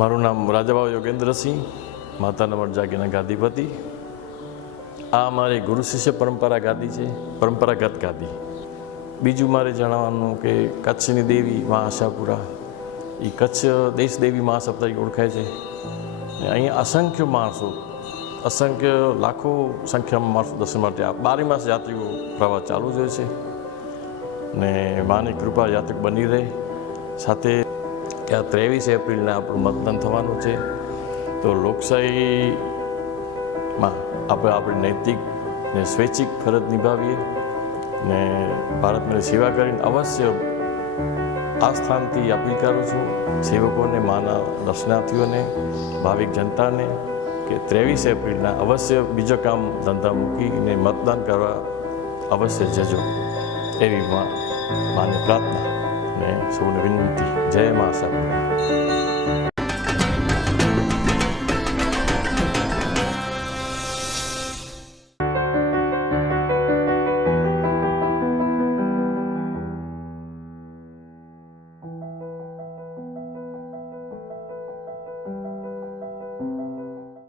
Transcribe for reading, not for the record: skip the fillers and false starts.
મારું નામ રાજાભાવ યોગેન્દ્રસિંહ, માતાના મઠ જાગીરના ગાદીપતિ. આ અમારી ગુરુ શિષ્ય પરંપરાગત ગાદી. બીજું મારે જણાવવાનું કે કચ્છની દેવી મા આશાપુરા, એ કચ્છ દેશ દેવી મહાસભા તરીકે ઓળખાય છે. અહીંયા અસંખ્ય લાખો સંખ્યામાં માણસો દર્શન માટે 12 માસ યાત્રીઓ પ્રવાસ ચાલુ જ હોય છે ને માની કૃપા યાત્રિક બની રહે. સાથે ત્યાં 23 એપ્રિલના આપણું મતદાન થવાનું છે. તો લોકશાહીમાં આપણે આપણી નૈતિક ને સ્વૈચ્છિક ફરજ નિભાવીએ ને ભારતની સેવા કરીને અવશ્ય આ સ્થાનથી અપીલ કરું છું સેવકોને, માના દર્શનાર્થીઓને, ભાવિક જનતાને કે 23 એપ્રિલના અવશ્ય બીજો કામ ધંધા મૂકીને મતદાન કરવા અવશ્ય જજો, એવી માની પ્રાર્થના ને સૌને વિનંતી. જય મા આશાપુરા.